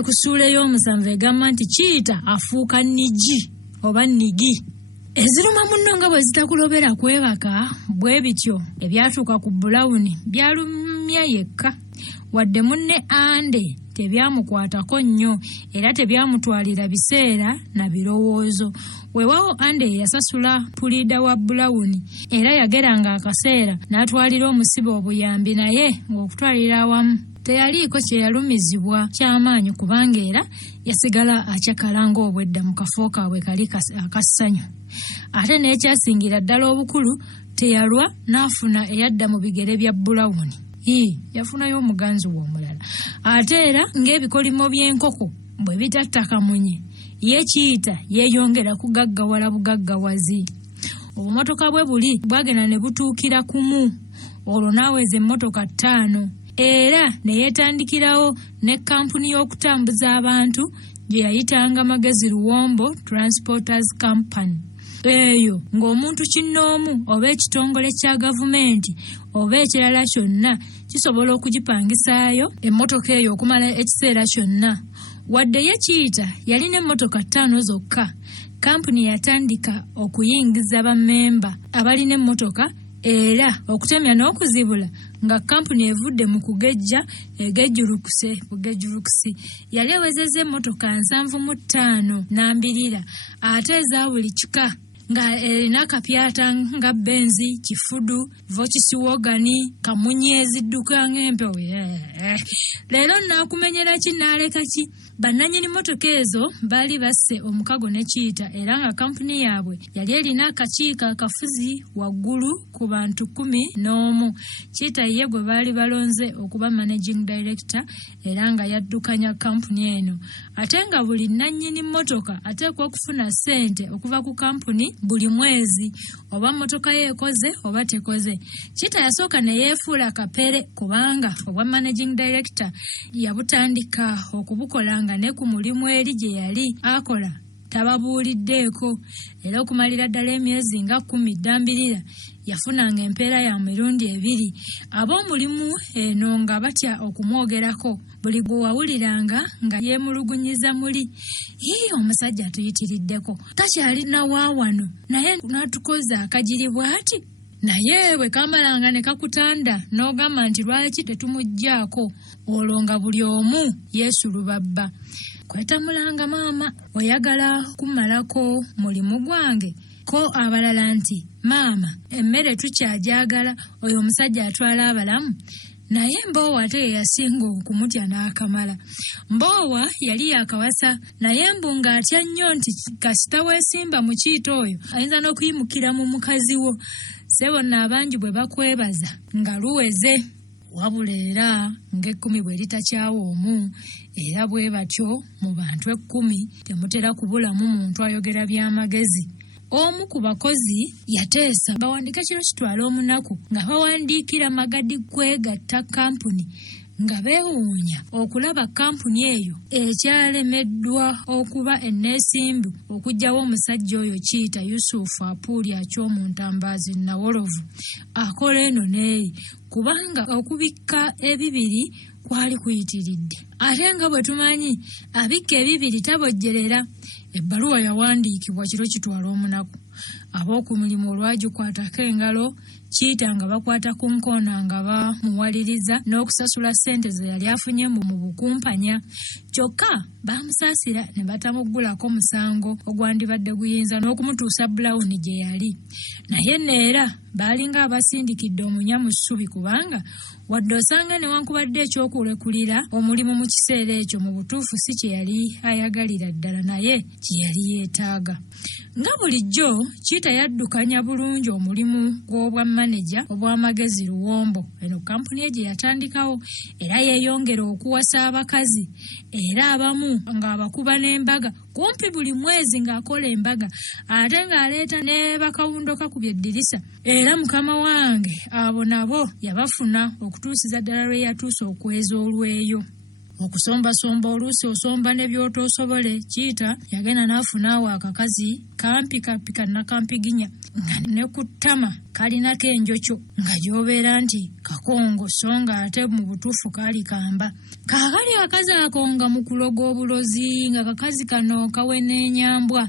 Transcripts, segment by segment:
Ate ku ssuula ey'omusanvu egamba nti Kiita afuuka Nigi oba Nigi. Eziruma munno nga bwe zitakulobera kwebaka bwe bityo ebyatuuka ku Brown byalumya yekka. Wadde munne Ande tebyamukwatako nnyo era tebyamutwalira biseera na birowoozo. Weewaawo Ande yasasula puliida wa Brown era yageranga akaseera n'atwalira omusibe obuyambi, naye ng'okutwalira awamu teyaliiko kye yalumizibwa ky'amaanyi kubanga era yasigala akyakala ng'obwedda mu kafo kaabwe kali akassanyu. Ate n'ekyasingira ddala obukulu teyalwa n'afuna eyadda mu bigere bya Brown. Yafunayo omuganzi we omulala. Ate era ng'ebikolimo by'enkoko bwe bitatta kamunye, ye Kiita yeeyongera kugaggawala bugaggawazi. Obumotoka bwe buli bwagenda ne butuukira kumu, olwo n'aweza emmotoka 5 era ne yeetandikirawo ne kampuni y'okutambuza abantu gye yayitanga Magezi Luwombo Transporters Company. Eyo ng'omuntu kinnoomu oba ekitongole kya gavumenti oba ekirala kyonna kisobola okugipangisaayo emmotoka eyo okumala ekiseera kyonna. Wadde ye Kiita yalina emmotoka 5 zokka, kampuni yatandika okuyingiza bammemba abalina emmotoka era okutemya n'okuzibula nga kampuni evudde mu kugejja bugejjurukusi yali ewezezza emmotoka 75 n'ambirira ate eza buli kika nga erina kapyata nga Benzi, Kifudu, Volkswagen, Kamunye ezidduka ng'empewo. Leero naakumenyera ki naaleka ki? Bannannyini mmotoka ezo baali basse omukago ne Kiita era nga kampuni yaabwe yali erina akakiiko akafuzi waggulu ku bantu 11. Kiita ye gwe baali balonze okuba managing director era nga yaddukanya kampuni eno. Ate nga buli nnannyini mmotoka ateekwa okufuna ssente okuva ku kampuni buli mwezi, oba mmotoka ye ekoze oba tekoze. Kiita yasooka ne yeefuula akapere kubanga obwa managing director yabutandika okubukola nga ne ku mulimu eri gye yali akola tababuuliddeeko. Era okumalira ddala emyezi nga 10 ddambirira yafunanga empeera ya mirundi 2. Ab'omulimu eno nga batya okumwogerako, buli gwe wawuliranga nga yeemulugunyiza muli. Omusajja atuyitiriddeko takyalina waawano naye n'atukoze akagiri bw'ati. Naye bwe kamalanga ne kakutanda n'ogamba nti lwaki tetumuggyako, olwo nga buli omu yeesulubabba. Kwetamulanga maama, oyagala kumalako mulimu gwange? Ko abalala nti maama emmere tukyagyagala, oyo omusajja atwala abalamu. Naye Mboowa ate ye yasinga okumutya n'akamala. Mboowa yali yakawasa naye mbu ng'atya nnyo nti kasita weesimba mu Kiita oyo ayinza n'okuyimukira mu mukazi wo. Ssebo n'abangi bwe bakwebaza nga luweze. Wabula era ng'ekkumi bwe litakyawa omu, era bwe batyo mu bantu 10 temutera kubulamu muntu ayogera by'amagezi. Omu ku bakozi yateesa bawandiike kiro kitwala omunaku nga bawandiikira Magadi kwegatta kampuni nga beewuunya okulaba kampuni eyo ekyalemeddwa okuba enneesimbu okuggyawo omusajja oyo Kiita Yusufu Apuuli aky'omuntu Ambaazi Nawolovu akola eno neeyi, kubanga okubikka ebibiri kwali kuyitiridde. Ate nga bwe tumanyi abikka ebibiri tabojjerera. Ebbaluwa yawandiikibwa kiro kitwala omunaku. Ab'oku mulimu olwagikwatako engalo, Kiita nga bakwata ku nkoona nga bamuwaliriza n'okusasula ssente ze yali afunye mu bukumpanya. Kyokka baamusaasira ne batamuggulako musango ogwandibadde guyinza n'okumutuusa Brown gye yali. Naye neera baalinga abasindikidde omunya mu ssubi kubanga wadde osanga newankubadde ekyokulekulira omulimu mu kiseera ekyo mu butuufu si kye yali ayagalira ddala naye kye yali yeetaaga. Nga bulijjo Kiita yaddukanya bulungi omulimu gw'obwa maneja obwa Magezi Luwombo. Eno kampuni ye gye yatandikawo era yeeyongera okuwasa abakazi era abamu ng'abakuba n'embaga kumpi buli mwezi ng'akola embaga ate ng'aleeta ne bakawundo kakubye eddirisa. Era mukama wange abo nabo yabafuna okutuusiza ddala lwe yatuusa okweza olweyo. Okusomba oluusi osomba ne by'otoosobole. Kiita yagenda n'afunaawo akakazi kampika nakampiginya ne ku ttama kalinako enjokyo nga gy'obeera nti kakongo so nga ate mu butuufu kaali kamba. Kaakali akazi ako nga mu kuloga obulozi nga kakazi kano kawena enyambwa.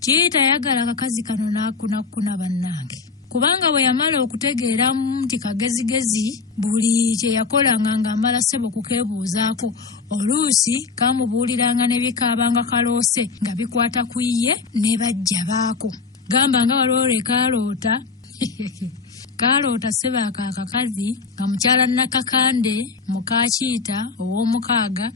Kiita yagala akakazi kano n'akunakuna bannange. Kubanga bwe yamala okutegeera nti kagezigezi buli kye yakolanga ng'amala ssebo kukeebuuzaako, oluusi kaamubuuliranga ne bikaabanga kaloose nga bikwata ku ye ne bajja baako. Gamba nga waloole kaaloota kaaloota ssebaako akakazi nga mukyala Nakakande muka Kiita ow'omukaaga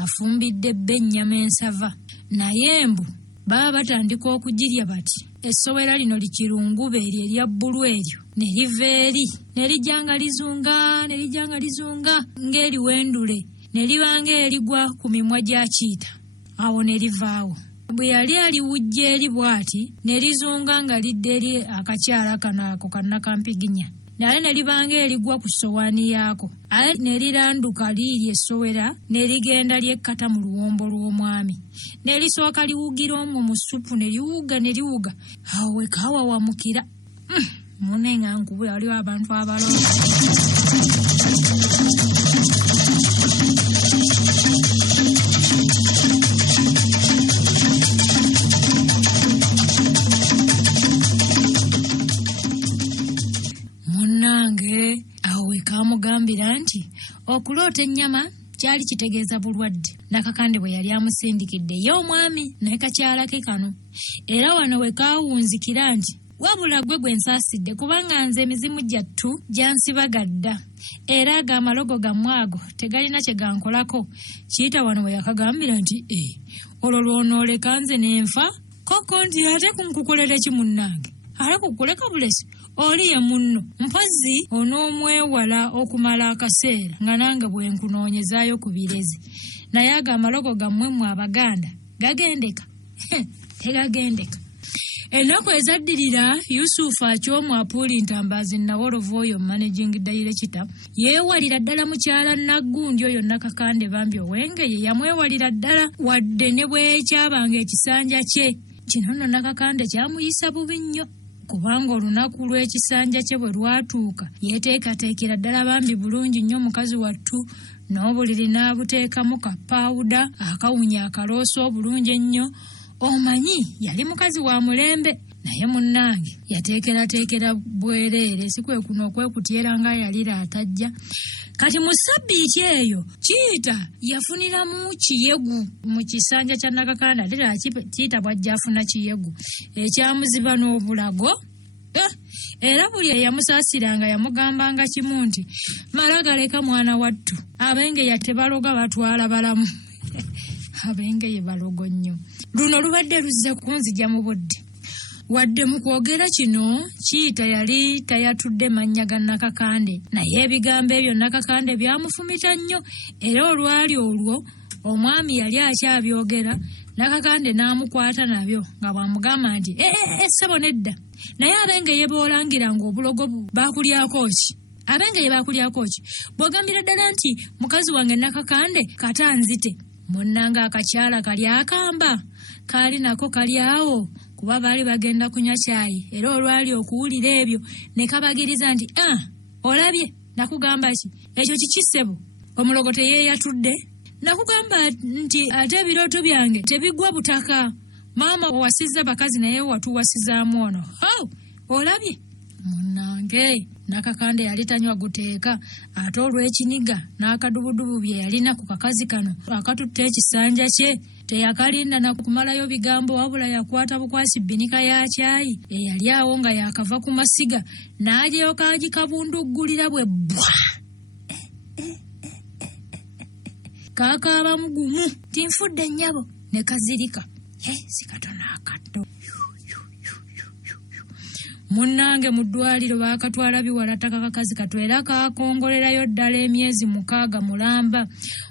afumbidde bba ennyama ensava. Naye mbu baba batandika okugirya bati essowera lino likirungube eryo erya bbulu eryo ne liva eri ne lijjanga lizunga ng'eriwendule ne libanga erigwa ku mimwa gya Kiita. Awo ne livaawo. Bwe yali aliwujja eri bw'ati ne lizunga nga lidde eri akakyala kano ako kannakampiginya. Naye ne libanga erigwa ku ssowaani yaako. Ale ne liranduka liirya essowera ne ligenda lyekkata mu luwombo lw'omwami. Ne lisooka liwugira omwo mu ssupu ne liwuga. Awo we kaawawamukira. Munenga nkubwe waliwo abantu abalongo. Munnange awo we kaamugambira nti okuloota ennyama kyali kitegeeza bulwadde. Nakakande bwe yali amusindikidde ye omwami ne kakyala ke kano. Era wano we kaawunzikira nti wabula gwe nsaasidde kubanga nze emizimu gyattu gyansibagadda. Era ag'amalogo gammwe ago tegalina kye gankolako. Kiita wano we yakagambira nti olwo lwonooleka nze n'enfa koko nti ate kunkukolera ki munnange? Ale kukuleka bulesi oli ye munno mpozzi onoomwewala okumala akaseera nga nange bwe nkunoonyezaayo ku birezi. Naye ag'amalogo gammwe mmwe Abaganda gagendeka? Tegagendeka. Ennaku ezaddirira Yusufu Achoomu Apuuli Ntambaazi Nawolovu oyo managing director yeewalira ddala mukyala Naggundi oyo Nakakande bambi Owenge ye yamwewalira ddala wadde ne bwe kyabanga ekisanja kye. Kino nno Nakakande kyamuyisa bubi nnyo kubanga olunaku lw'ekisanja kye bwe lwatuuka yeteekateekera ddala bambi bulungi nnyo mukazi wattu n'obuliri n'abuteekamu kapaawuda akawunya akaloosa obulungi ennyo. Omanyi yali mukazi wa mulembe naye munnange yateekerateekera bwereere si kwe kuno okwekutyera nga yalira atajja. Kati mu ssabbiiti eyo Kiita yafuniramu kiyegu mu kisanja kya Nakakande ate Kiita bw'ajja afuna kiyegu ekyamuziba n'obulago. Era buli eyamusaasiranga yamugambanga kimu nti mala galeka mwana wattu abenge yatebaloga batwala balamu. Abenge ye balogo nnyo. Luno lubadde luzze kunzija mu budde. Wadde mu kwogera kino Kiita yali tayatudde mannya ga Nakakande naye ebigambo ebyo Nakakande byamufumita nnyo. Era olwali olwo omwami yali akyabyogera Nakakande n'amukwata nabyo nga bw'amugamba nti ssebo nedda naye abenge ye boolangiranga obulogo baakulyako ki? Abenge ye baakulyako ki? Bw'ogambira ddala nti mukazi wange Nakakande kata nzite. Munnanga akakyala kali akamba kaali nako kali awo kuba baali bagenda kunywa caayi. Era olwali okuwulira ebyo ne kabagiriza nti olabye nakugamba ki? Ekyo kiki ssebo? Omulogo teyeeyatudde? Nakugamba nti ate ebirooto byange tebigwa butaka. Maama owasizza bakazi naye watuwasizaamu ono. Olabye? Munnange Nakakande yali tanywa guteeka ate olw'ekiniga n'akadubudubu bye yalina ku kakazi kano akatutta ekisanja kye teyakalinda na kumalayo bigambo wabula yakwata bukwasi bbinika ya caayi eyali awo nga yakava ku masiga n'agyeyoka agikabunduggulira bwe bbwa. Kaakaaba mugumu tinfudde nnyabo ne kazirika si katono akatto. Munnange mu ddwaliro baakatwala biwalataka kakazi katwera kaakongolerayo ddala emyezi 6 mulamba.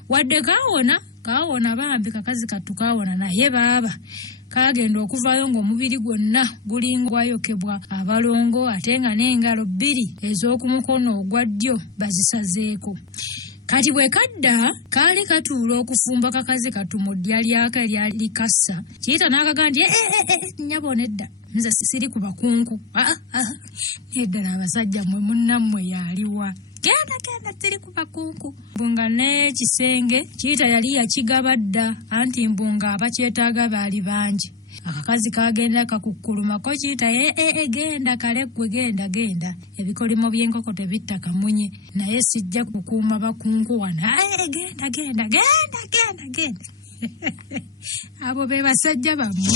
Wadde kaawona bambi kakazi kattu kaawona naye baaba kaagenda okuvaayo ng'omubiri gwonna gulinga gwayokebwa abalongo ate nga n'engalo 2 ez'okumukono ogwa ddyo bazisazeeko. Kati bwe kadda kaali katuula okufumba kakazi katumo lyaka eryali kassa. Kiyita n'akaga nti nnyabo nedda nze siri ku bakunku. Neddala abasajja mmwe munnammwe yaliwa. Genda siri ku bakunku. Mbunga n'ekisenge Kiyita yali yakigaba dda anti mbunga abakyetaaga baali bangi. Akakazi kagenda kakukkulumako Kiyita genda kalekwe genda. Ebikolimo by'enkoko tebitta kamunye naye sijja kukuuma bakunku wano. Genda. Abo be basajja bammwe.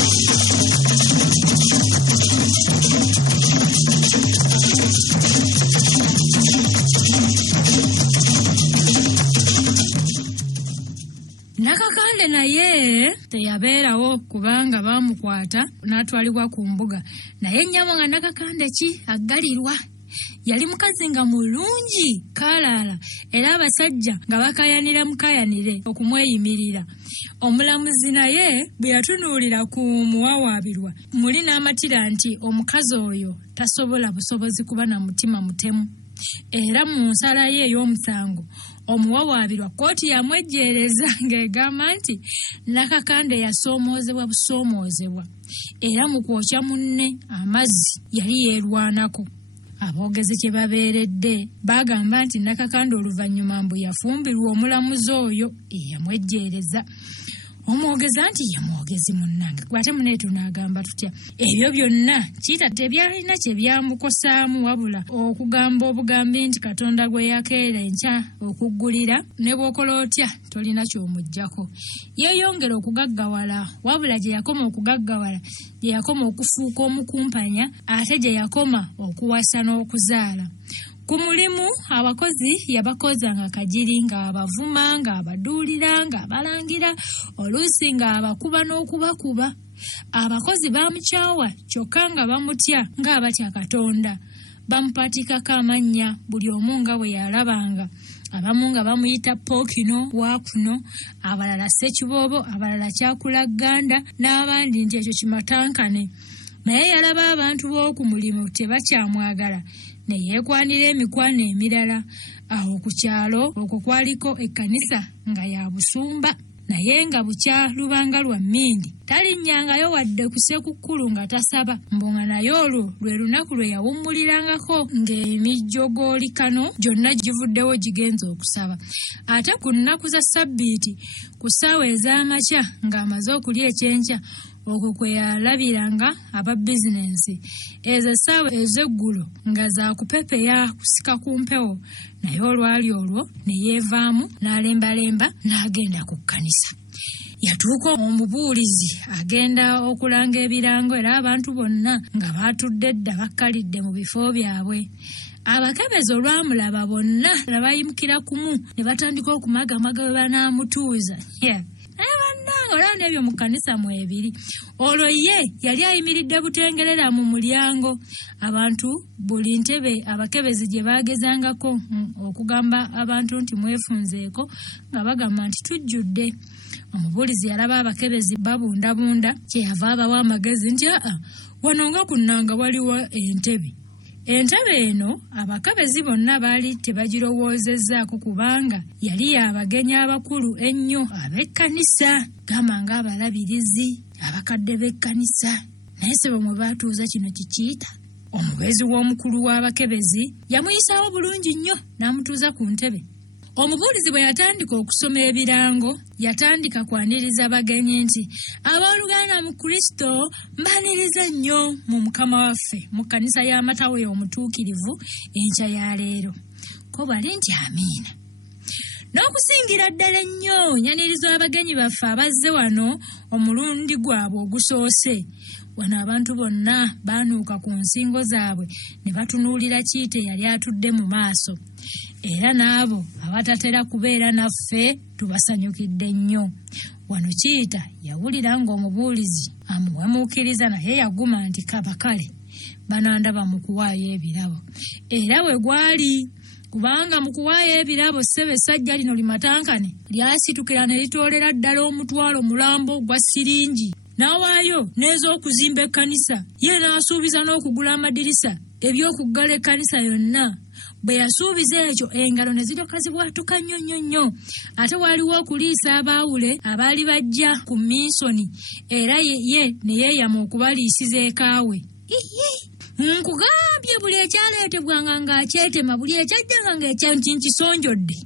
Nakakande naye teyabeerawo kubanga baamukwata n'atwalibwa ku mbuga. Naye nnyabo nga Nakakande ki aggalirwa. Yali mukazi nga mulungi kaalaala era abasajja nga bakayanira mukayanire okumweyimirira. Omulamuzi naye bwe yatunuulira ku muwawaabirwa muli n'amatira nti omukazi oyo tasobola busobozi kuba na mutima mutemu. Era mu nsala ye ey'omusango omuwawaabirwa kkooti yamwejjeereza ng'egamba nti Nakakande yasoomoozebwa busoomoozebwa era mu kwokya munne amazzi yali yeerwanako. Aboogezi kye babeeredde bagamba nti Nakakande oluvannyuma mbu yafumbirwa omulamuzi oyo eyamwejjeereza. Omwogezi anti ye mwogezi munnange gwate muneetu n'agamba tutya. Ebyo byonna Kiyita tebyalina kye byamukosaamu wabula okugamba obugambi nti Katonda gwe yakeera enkya okuggulira ne bw'okola otya tolina ky'omuggyako. Yeeyongera okugaggawala wabula gye yakoma okugaggawala gye yakoma okufuuka omukumpanya ate gye yakoma okuwasa n'okuzaala. Ku mulimu abakozi yabakozanga kajiri nga abavuma nga abaduulira nga abalangira oluusi nga abakuba n'okubakuba. Abakozi bamukyawa kyokka nga bamutya ng'abatya Katonda. Bamupatikako amannya buli omu nga bwe yalabanga. Abamu nga bamuyita Pookino Waakuno, abalala Ssekiboobo, abalala Kyakulagganda n'abandi nti ekyo kimatankane. Naye yalaba abantu b'oku mulimu tebakyamwagala ne yeekwanira emikwano emirala. Awo ku kyalo okwo kwaliko ekkanisa nga ya busumba. Naye nga bukya lubanga lwa mmindi talinnyangayo wadde ku Ssekukkulu nga tasaba. Mbunga naye olwo lwe lunaku lwe yawummulirangako ng'emijjogoolikano gyonna givuddewo gigenza okusaba. Ate ku nnaku za Ssabbiiti ku ssaawa ez'amakya ng'amaze okulya ekyenkya okwo kwe yalabiranga aba bizinensi. Ezo essaawa ez'eggulo nga za kupepeya kusika ku mpewo. Naye olwali olwo ne yeevaamu n'alembalemba n'agenda ku kkanisa. Yatuuka omubuulizi agenda okulanga ebirango era abantu bonna nga baatudde dda bakkalidde mu bifo byabwe. Abakebezi olwamulaba bonna ne bayimukira kumu ne batandika okumagamaga we banaamutuuza. Naye bannange olaba n'ebyo mu kkanisa mu ebiri. Olwo ye yali ayimiridde butengerera mu mulyango. Abantu buli ntebe abakebezi gye baagezangako okugamba abantu nti mwefunzeeko nga bagamba nti tujjudde. Omubuulizi yalaba abakebezi babundabunda kyeyava abawa amagezi nti wano nga ku nnanga waliwo entebe. Entebe eno abakebezi bonna baali tebagirowoozezzaako kubanga yali yabagenyi abakulu ennyo ab'ekkanisa. Gamba ng'abalabirizi abakadde b'ekkanisa. Naye sebo mwe baatuuza kino Kiyita. Omubeezi w'omukulu w'abakebezi yamuyisaawo bulungi nnyo n'amutuuza ku ntebe. Omubuulizi bwe yatandika okusoma ebirango yatandika kwaniriza bagenyi nti abooluganda mu Kristo mbaniriza nnyo mu Mukama waffe mu kkanisa y'amatawe omutuukirivu enkya ya leero. Ko bali nti amiina. N'okusingira ddala ennyo nyaniriza abagenyi baffe abazze wano omulundi gwabwe ogusoose. Wano abantu bonna baanuuka ku nsingo zaabwe ne batunuulira Kiyita yali atudde mu maaso. Era n'abo abatatera kubeera naffe tubasanyukidde nnyo. Wano Kiyita yawulira ng'omubuulizi amuwemuukiriza naye yaguma nti kabakale banandaba mu kuwaayo ebirabo. Era bwe gwali kubanga mu kuwaayo ebirabo ssebe essajja lino limatankane lyasitukira ne litoolera ddala omutwalo mulambo gwa siringi. N'awaayo n'ez'okuzimba ekkanisa. Ye n'asuubiza n'okugula amadirisa eby'okuggala ekkanisa yonna. bwe yasuubiza ekyo engalo ne ziryoka zibwatuka nnyo. Ate waliwo okuliisa abaawule abaali bajja ku minsoni era ye ne yeeyama okubaliisiza ekaawe. Nkugambye buli ekyaleetebwanga ng'akyetema, buli ekyajjanga ng'ekyakisonjodde.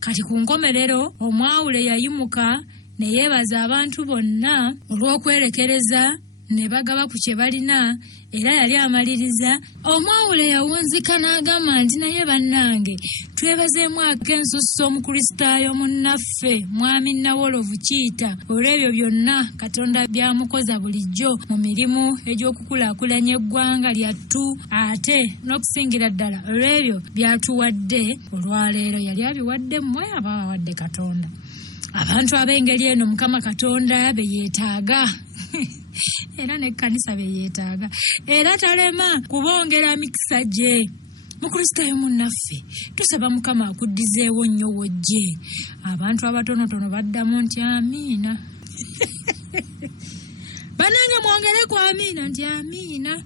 Kati ku nkomerero omwawule yayimuka ne yeebaza abantu bonna olw'okwerekereza ne bagaba ku kye balina era yali amaliriza. Omwawule yawunzika n'agamba nti naye bannange twebazeemu ak'ensusso omukristaayo munnaffe mwami Nawolovu Kiita olw'ebyo byonna Katonda byamukoza bulijjo mu mirimu egy'okukulaakulanya eggwanga lyattu, ate n'okusingira ddala olw'ebyo byatuwadde olwaleero yali abiwadde mmwe abawadde Katonda. Abantu ab'engeri eno Mukama Katonda be yeetaaga era n'ekkanisa be yeetaaga, era talema kubongera mikisa gye. Mukristaayo munnaffe tusaba Mukama akuddizeewo nnyo wojje. Abantu abatonotono baddamu nti amiina. Banange mwongereko amiina nti amiina.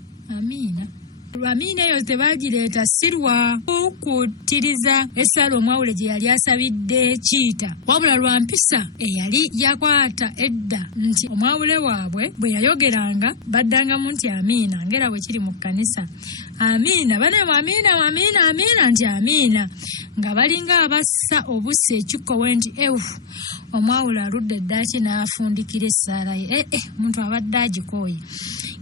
Amiina eyo tebagireeta si lwa kukkutiriza essala omwawule gye yali asabidde Kiita, wabula lwa mpisa eyali yakwata edda nti omwawule waabwe bwe yayogeranga baddangamu nti amiina, ngera bwe kiri mu kkanisa. Amiina banemu, amiina nti amiina, nga balinga abassa obusa ekikkowe nti omwawule aludde eddaaki n'afundikira essaala ye. Omuntu abadde agikooye.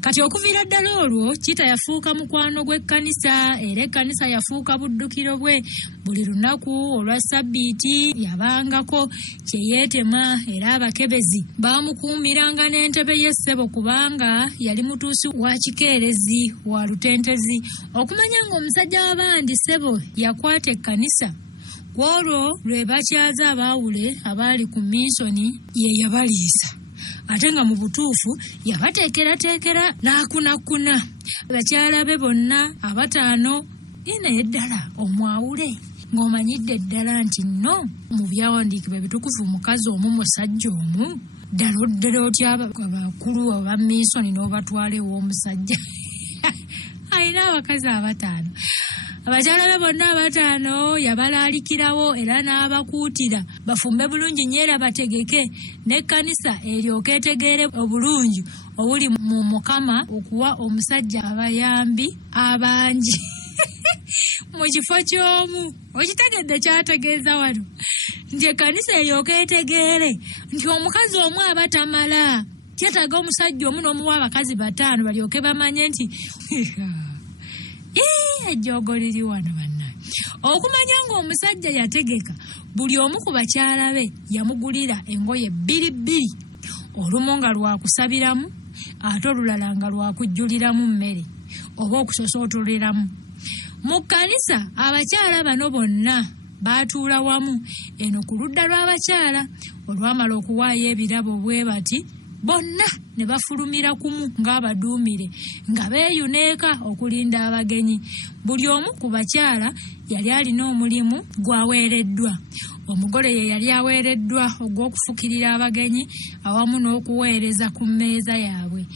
Kati okuviira ddala olwo Kiita yafuuka mukwano gw'ekkanisa era ekkanisa yafuuka buddukiro bwe. Buli lunaku olwa Ssabbiiti yabangako kye yeetema era abakebezi baamukuumiranga n'entebe y'essebo kubanga yali mutuusi wa kikeerezi wa lutentezi. Okumanya ng'omusajja w'abandi ssebo yakwata ekkanisa, kwolwo lwe bakyaza abaawule abaali ku minsoni ye yabaliisa. Ate nga mu butuufu yabateekerateekera n'akunakuna. Bakyala be bonna abataano naye ddala omwawule ng'omanyidde ddala nti nno mu byawandiikibwa ebitukuvu omukazi omu musajja omu ddala oddala otya abakulu aba minsoni n'obatwala ew'omusajja. Alina abakazi abataano. Abakyala be bonna abataano yabalaalikirawo era n'abakuutira bafumbe bulungi nnyo era bategeke n'ekkanisa eryoke etegeere obulungi obuli mu Mukama okuwa omusajja abayambi abangi mu kifo ky'omu. Okitegedde kyategeeza wano nti ekkanisa eryoke etegeere nti omukazi omu aba tamala, kyetaaga omusajja omu n'omuwa abakazi bataano balyoke bamanye nti ejjoogo liri wano bannange. Okumanya ng'omusajja yategeka buli omu ku bakyala be yamugulira engoye bbiri, olumu nga lwakusabiramu ate olulala nga lwakujjuliramu mmere oba okusosootoleramu. Mu kkanisa abakyala bano bonna baatuula wamu eno ku ludda lw'abakyala. Olwamala okuwaayo ebirabo bwe bati bonna ne bafulumira kumu ng'abaduumire nga beeyuneeka okulinda abagenyi. Buli omu ku bakyala yali alina omulimu gw'aweereddwa. Omugole ye yali aweereddwa ogw'okufukirira abagenyi awamu n'okuweereza ku mmeeza yaabwe.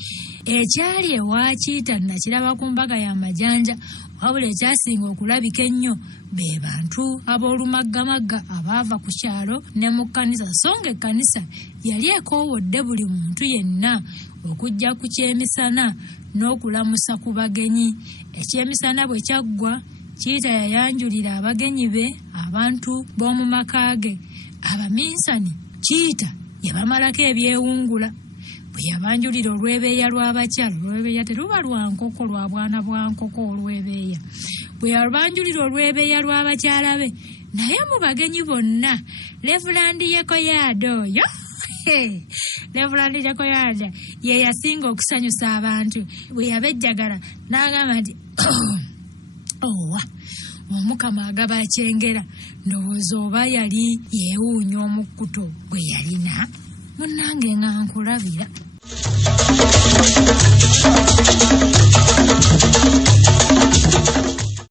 Ekyali ewa Kiita nakiraba ku mbaga y'amajanja, wabula ekyasinga okulabika ennyo be bantu ab'olumaggamagga abaava ku kyalo ne mu kkanisa, so nga ekkanisa yali ekoowodde buli muntu yenna okujja ku kyemisana n'okulamusa ku bagenyi. Ekyemisana bwe kyaggwa, Kiita yayanjulira abagenyi be abantu b'omu maka ge abaminsani. Kiita yabamalako ebyewungula. Bwe yabanjulira olwebeeya lw'abakyala, olwebeeya teruba lwa nkoko, lwa bwana bwa nkoko olwebeeya. Bwe yabanjulira olwebeeya lw'abakyala be, naye mu bagenyi bonna Levulandi Yekoyaada oyo Levulandi Yekoyaada ye yasinga okusanyusa abantu. Bwe yabejjagala n'agamba nti owa Omukama agaba akyengera, ndowooza oba yali yeewuunya omukkuto gwe yalina. Munnange nga nkulabira.